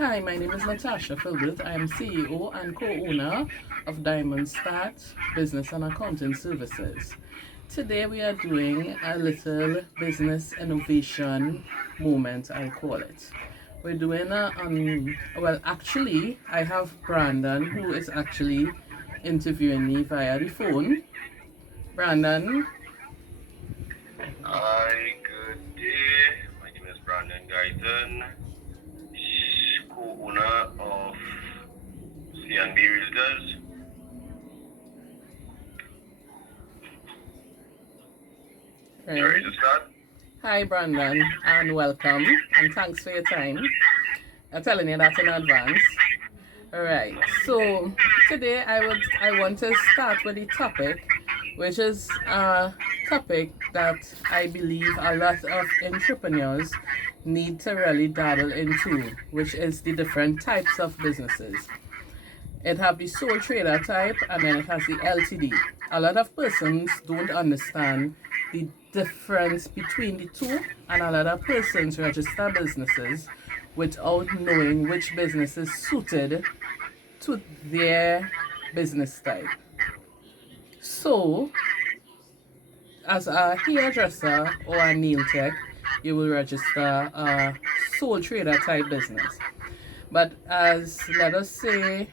Hi, my name is Natasha Philbert. I am CEO and co-owner of Diamond Start Business and Accounting Services. Today we are doing a little business innovation moment, I call it. We're doing actually, I have Brandon who is actually interviewing me via the phone. Brandon, Hi, good day. My name is Brandon Guyton, co-owner of CNB Realtors. You right? ready to start? Hi, Brandon, and welcome, and thanks for your time. I'm telling you that in advance. All right. So today I want to start with the topic, which is a topic that I believe a lot of entrepreneurs need to really dabble into, which is the different types of businesses. It have the sole trader type and then it has the LTD. A lot of persons don't understand the difference between the two, and a lot of persons register businesses without knowing which business is suited to their business type. So, as a hairdresser or a nail tech, you will register a sole trader type business. But as let us say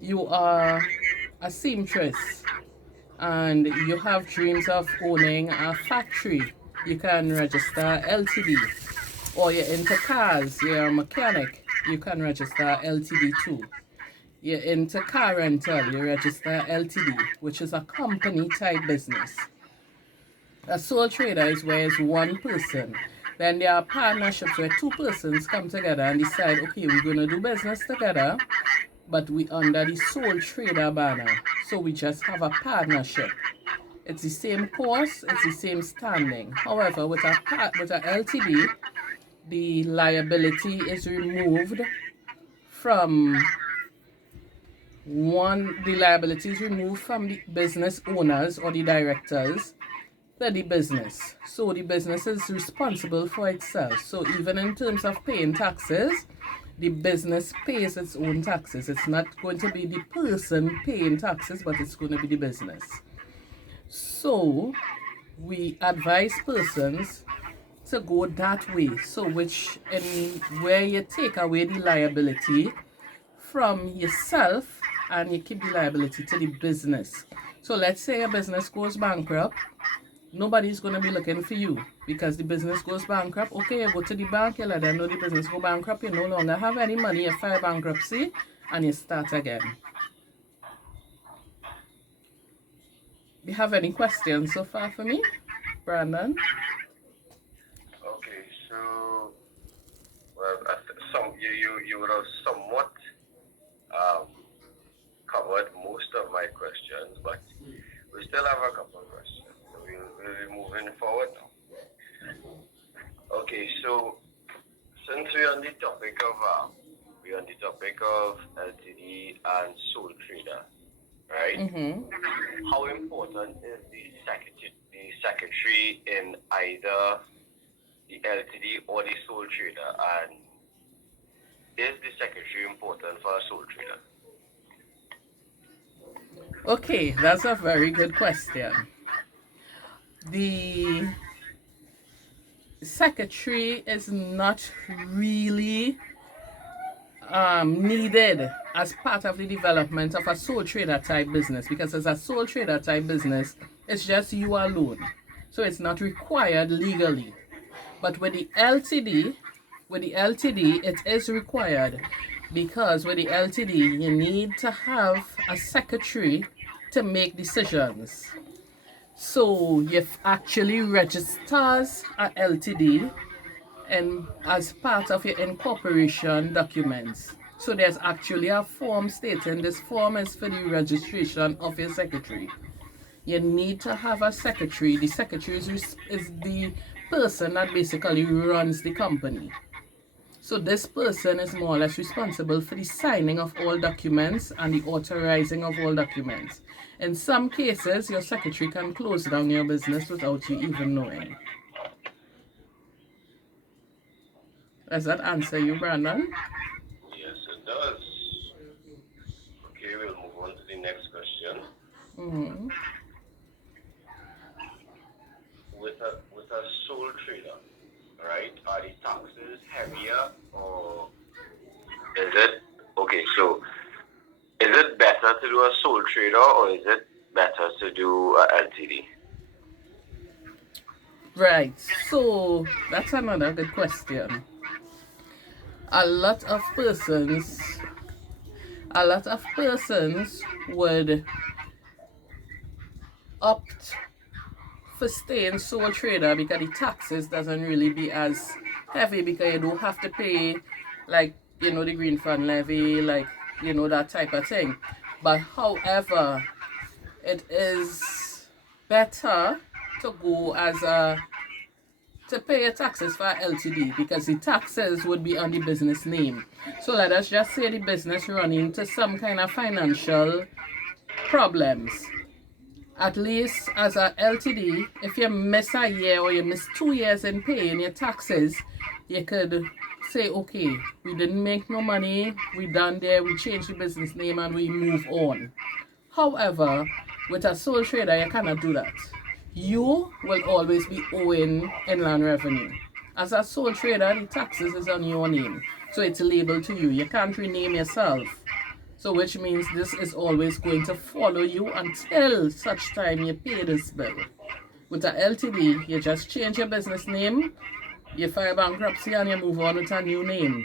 you are a seamstress and you have dreams of owning a factory, you can register LTD. Or you're into cars, you're a mechanic, you can register LTD too. You're into car rental, you register LTD, which is a company type business. A sole trader is where it's one person. Then there are partnerships where two persons come together and decide, okay, we're going to do business together, but we under the sole trader banner. So we just have a partnership. It's the same course, it's the same standing. However, with a LTD, the liability is removed from the liability is removed from the business owners or the directors to the business. So the business is responsible for itself. So even in terms of paying taxes, the business pays its own taxes. It's not going to be the person paying taxes, but it's going to be the business. So we advise persons to go that way. So which in where you take away the liability from yourself and you keep the liability to the business. So let's say a business goes bankrupt, nobody's going to be looking for you because the business goes bankrupt. Okay, you go to the bank, you let them know the business go bankrupt, you no longer have any money, you file bankruptcy and you start again. Do you have any questions so far for me, Brandon? Okay, so you would have somewhat um, covered most of my questions, but we still have a couple of questions. So we'll be moving forward now. Okay, so since we're on the topic of LTD and sole trader, right? Mm-hmm. How important is the secretary in either the LTD or the sole trader, and is the secretary important for a sole trader? Okay, that's a very good question. The secretary is not really needed as part of the development of a sole trader type business, because as a sole trader type business, it's just you alone. So it's not required legally. But with the LTD, it is required because with the LTD, you need to have a secretary to make decisions. So you actually registers a LTD and as part of your incorporation documents. So there's actually a form stating this form is for the registration of your secretary. You need to have a secretary. The secretary is the person that basically runs the company. So this person is more or less responsible for the signing of all documents and the authorizing of all documents. In some cases, your secretary can close down your business without you even knowing. Does that answer you, Brandon? Yes, it does. Okay, we'll move on to the next question. Mm-hmm. With a sole trader, right? Are the taxes heavier, or is it okay? So, is it better to do a sole trader, or is it better to do a LTD? Right. So that's another good question. A lot of persons, a lot of persons would opt for staying sole trader because the taxes doesn't really be as heavy because you don't have to pay like the green fund levy, like that type of thing. But however, it is better to go as a to pay your taxes for LTD because the taxes would be on the business name. So let us just say the business run into some kind of financial problems. At least as a LTD, if you miss a year or you miss 2 years in paying your taxes, you could say, okay, we didn't make no money, we done there, we changed the business name and we move on. However, with a sole trader, you cannot do that. You will always be owing inland revenue. As a sole trader, the taxes is on your name, so it's labeled to you. You can't rename yourself. So which means this is always going to follow you until such time you pay this bill. With a LTD, you just change your business name, you file bankruptcy and you move on with a new name.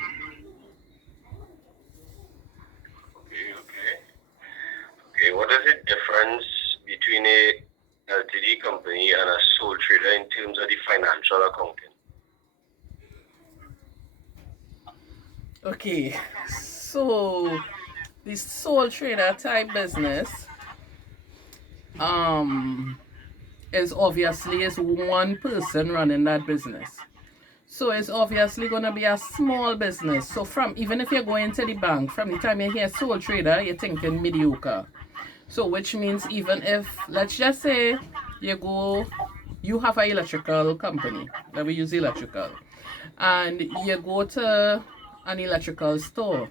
Okay. What is the difference between a LTD company and a sole trader in terms of the financial accounting? Okay, so the sole trader type business is obviously is one person running that business. So it's obviously going to be a small business. So from even if you're going to the bank, from the time you hear sole trader, you're thinking mediocre. So which means even if, let's just say you have an electrical company, let me use electrical, and you go to an electrical store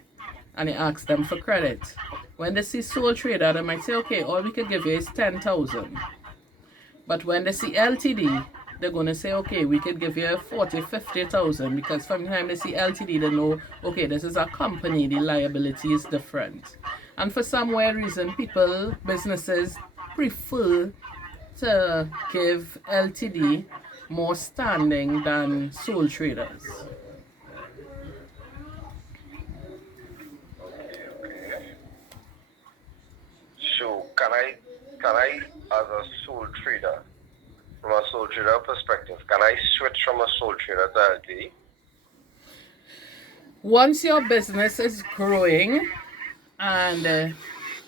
and you ask them for credit. When they see sole trader, they might say, okay, all we could give you is 10,000. But when they see LTD, they're going to say, okay, we could give you 40, 50,000 because from the time they see LTD, they know, okay, this is a company, the liability is different. And for some weird reason, businesses prefer to give LTD more standing than sole traders. Okay. So can I as a sole trader, from a sole trader perspective, can I switch from a sole trader to LTD? Once your business is growing and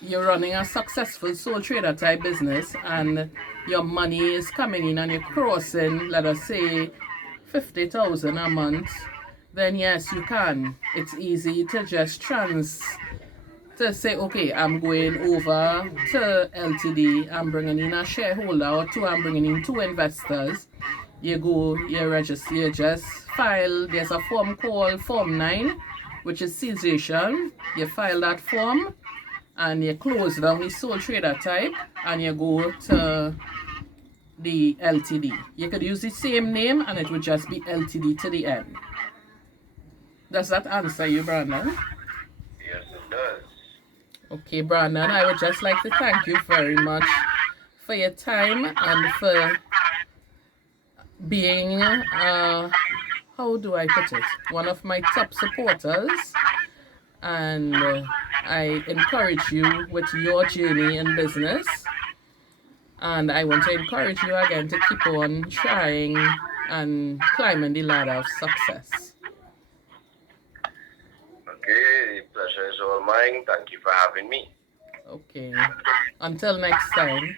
you're running a successful sole trader type business and your money is coming in and you're crossing, let us say, 50,000 a month, then yes, you can. It's easy to just to say, okay, I'm going over to LTD, I'm bringing in a shareholder or two, I'm bringing in two investors. You go, you register, you just file, there's a form called Form 9, which is cessation. You file that form and you close down the sole trader type and you go to the LTD. You could use the same name and it would just be LTD to the end. Does that answer you, Brandon? Yes, it does. Okay, Brandon, I would just like to thank you very much for your time and for being, how do I put it, one of my top supporters. And I encourage you with your journey in business. And I want to encourage you again to keep on trying and climbing the ladder of success. Okay, the pleasure is all mine. Thank you for having me. Okay. Until next time.